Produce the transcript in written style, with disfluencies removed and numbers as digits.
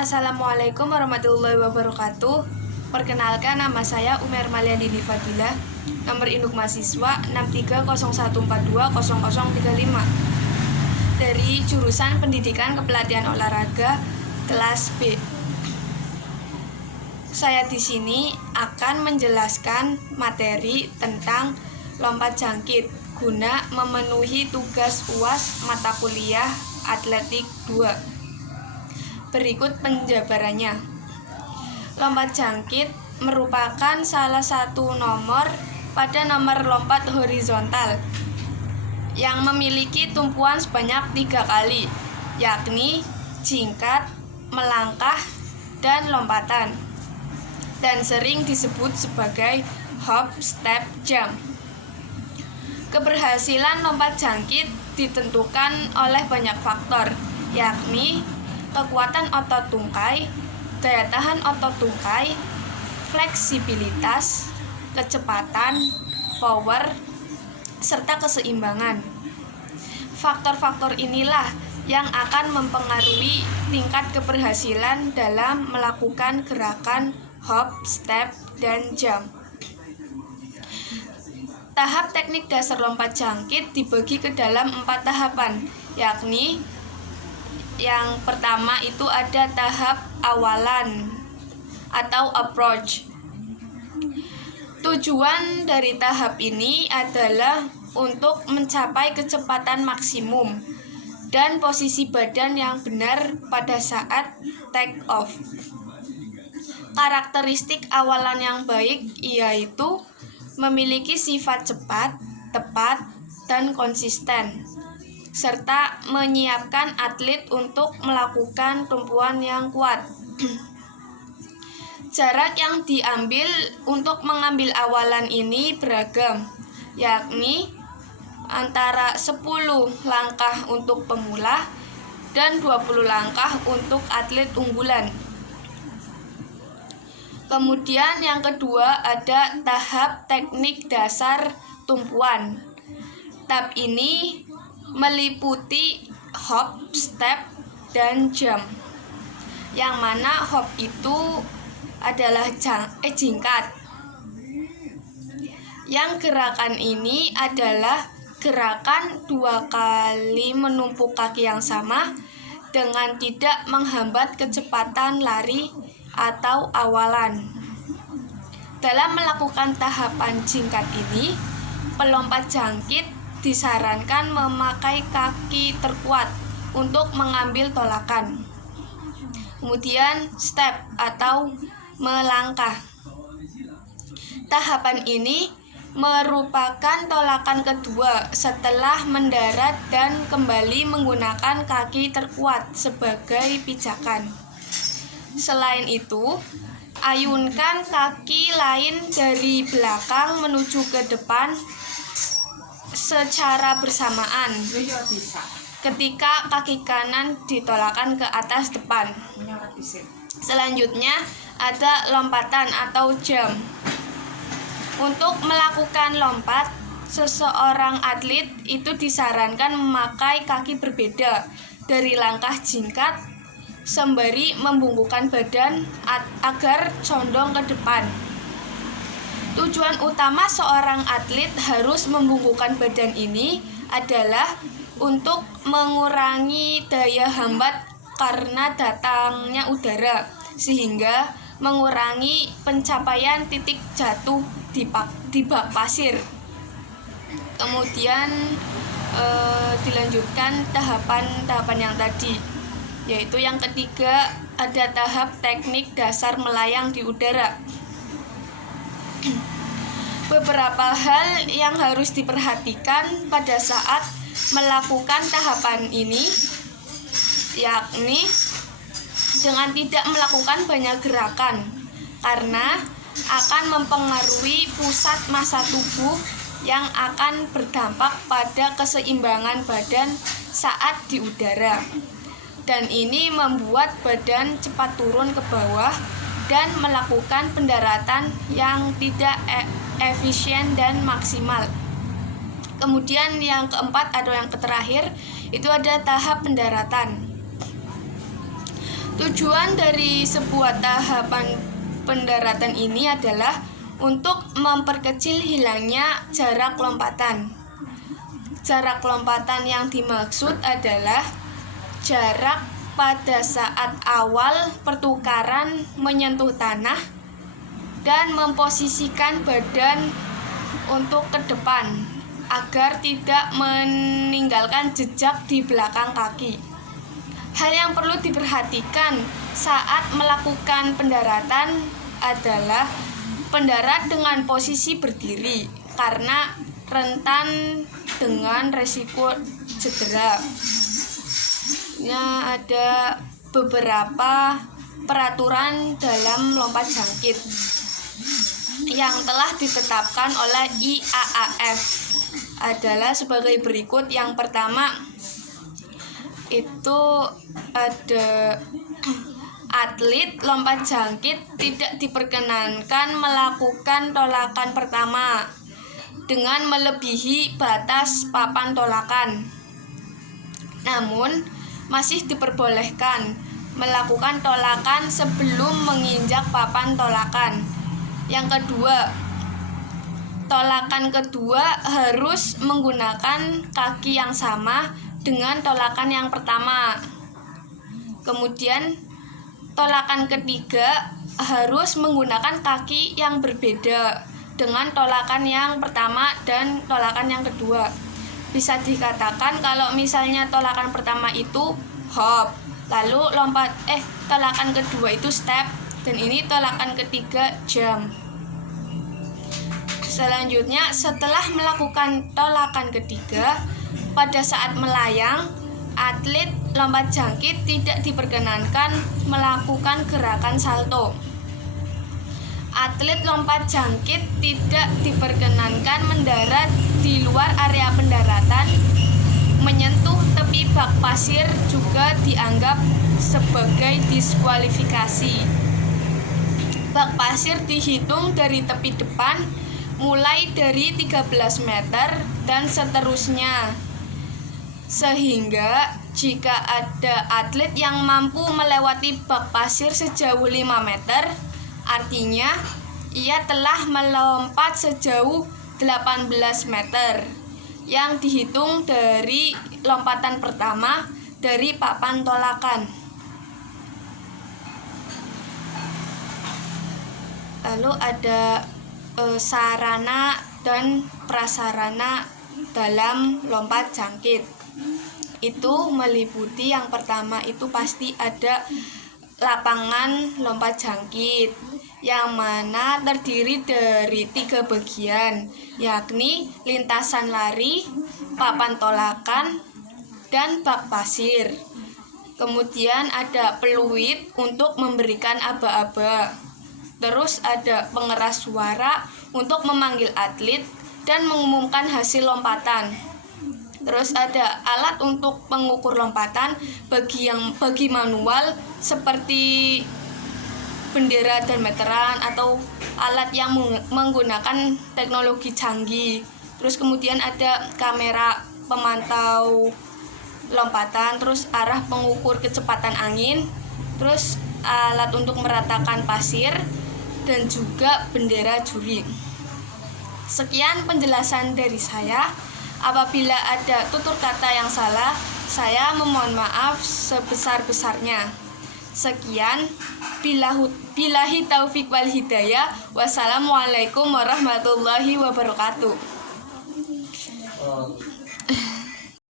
Assalamualaikum warahmatullahi wabarakatuh. Perkenalkan, nama saya Umer Maliandini Fadilah. Nomor induk mahasiswa 6301420035 dari jurusan Pendidikan Kepelatihan Olahraga kelas B. Saya di sini akan menjelaskan materi tentang lompat jangkit guna memenuhi tugas UAS mata kuliah Atletik 2. Berikut penjabarannya. Lompat jangkit merupakan salah satu nomor pada nomor lompat horizontal yang memiliki tumpuan sebanyak 3 kali, yakni jingkat, melangkah, dan lompatan, dan sering disebut sebagai hop, step, jump. Keberhasilan lompat jangkit ditentukan oleh banyak faktor, yakni kekuatan otot tungkai, daya tahan otot tungkai, fleksibilitas, kecepatan, power, serta keseimbangan. Faktor-faktor inilah yang akan mempengaruhi tingkat keberhasilan dalam melakukan gerakan hop, step, dan jump. Tahap teknik dasar lompat jangkit dibagi ke dalam 4 tahapan, yakni yang pertama itu ada tahap awalan atau approach. Tujuan dari tahap ini adalah untuk mencapai kecepatan maksimum dan posisi badan yang benar pada saat take off. Karakteristik awalan yang baik yaitu memiliki sifat cepat, tepat, dan konsisten, serta menyiapkan atlet untuk melakukan tumpuan yang kuat. Jarak yang diambil untuk mengambil awalan ini beragam, yakni antara 10 langkah untuk pemula dan 20 langkah untuk atlet unggulan. Kemudian yang kedua ada tahap teknik dasar tumpuan. Tahap ini meliputi hop, step, dan jump. Yang mana hop itu adalah jingkat. Yang gerakan ini adalah gerakan 2 kali menumpuk kaki yang sama dengan tidak menghambat kecepatan lari atau awalan. Dalam melakukan tahapan jingkat ini, pelompat jangkit disarankan memakai kaki terkuat untuk mengambil tolakan. Kemudian step atau melangkah. Tahapan ini merupakan tolakan kedua setelah mendarat dan kembali menggunakan kaki terkuat sebagai pijakan. Selain itu, ayunkan kaki lain dari belakang menuju ke depan secara bersamaan ketika kaki kanan ditolakkan ke atas depan. Selanjutnya ada lompatan atau jump. Untuk melakukan lompat, seseorang atlet itu disarankan memakai kaki berbeda dari langkah jingkat sembari membungkukkan badan agar condong ke depan. Tujuan utama seorang atlet harus membungkukkan badan ini adalah untuk mengurangi daya hambat karena datangnya udara, sehingga mengurangi pencapaian titik jatuh di bak pasir. Kemudian dilanjutkan tahapan-tahapan yang tadi, yaitu yang ketiga ada tahap teknik dasar melayang di udara. Beberapa hal yang harus diperhatikan pada saat melakukan tahapan ini, yakni dengan tidak melakukan banyak gerakan, karena akan mempengaruhi pusat massa tubuh yang akan berdampak pada keseimbangan badan saat di udara, dan ini membuat badan cepat turun ke bawah dan melakukan pendaratan yang tidak efisien dan maksimal. Kemudian yang keempat atau yang terakhir itu ada tahap pendaratan. Tujuan dari sebuah tahapan pendaratan ini adalah untuk memperkecil hilangnya jarak lompatan. Jarak lompatan yang dimaksud adalah jarak pada saat awal pertukaran menyentuh tanah dan memposisikan badan untuk ke depan agar tidak meninggalkan jejak di belakang kaki. Hal yang perlu diperhatikan saat melakukan pendaratan adalah pendarat dengan posisi berdiri karena rentan dengan resiko cedera. Ada beberapa peraturan dalam lompat jangkit yang telah ditetapkan oleh IAAF adalah sebagai berikut. Yang pertama itu ada atlet lompat jangkit tidak diperkenankan melakukan tolakan pertama dengan melebihi batas papan tolakan. Namun masih diperbolehkan melakukan tolakan sebelum menginjak papan tolakan. Yang kedua, tolakan kedua harus menggunakan kaki yang sama dengan tolakan yang pertama. Kemudian tolakan ketiga harus menggunakan kaki yang berbeda dengan tolakan yang pertama dan tolakan yang kedua. Bisa dikatakan kalau misalnya tolakan pertama itu hop, lalu tolakan kedua itu step, dan ini tolakan ketiga jump. Selanjutnya, setelah melakukan tolakan ketiga, pada saat melayang, atlet lompat jangkit tidak diperkenankan melakukan gerakan salto. Atlet lompat jangkit tidak diperkenankan mendarat di luar area pendaratan. Menyentuh tepi bak pasir juga dianggap sebagai diskualifikasi. Bak pasir dihitung dari tepi depan mulai dari 13 meter dan seterusnya. Sehingga jika ada atlet yang mampu melewati bak pasir sejauh 5 meter, artinya ia telah melompat sejauh 18 meter yang dihitung dari lompatan pertama dari papan tolakan. Lalu ada sarana dan prasarana dalam lompat jangkit. Itu meliputi yang pertama itu pasti ada lapangan lompat jangkit yang mana terdiri dari 3 bagian, yakni lintasan lari, papan tolakan, dan bak pasir. Kemudian ada peluit untuk memberikan aba-aba. Terus ada pengeras suara untuk memanggil atlet dan mengumumkan hasil lompatan. Terus ada alat untuk pengukur lompatan bagi manual seperti bendera dan meteran atau alat yang menggunakan teknologi canggih. Terus kemudian ada kamera pemantau lompatan, terus arah pengukur kecepatan angin, terus alat untuk meratakan pasir, dan juga bendera juri. Sekian penjelasan dari saya. Apabila ada tutur kata yang salah, saya memohon maaf sebesar-besarnya. Sekian, billahi taufik wal hidayah. Wassalamualaikum warahmatullahi wabarakatuh.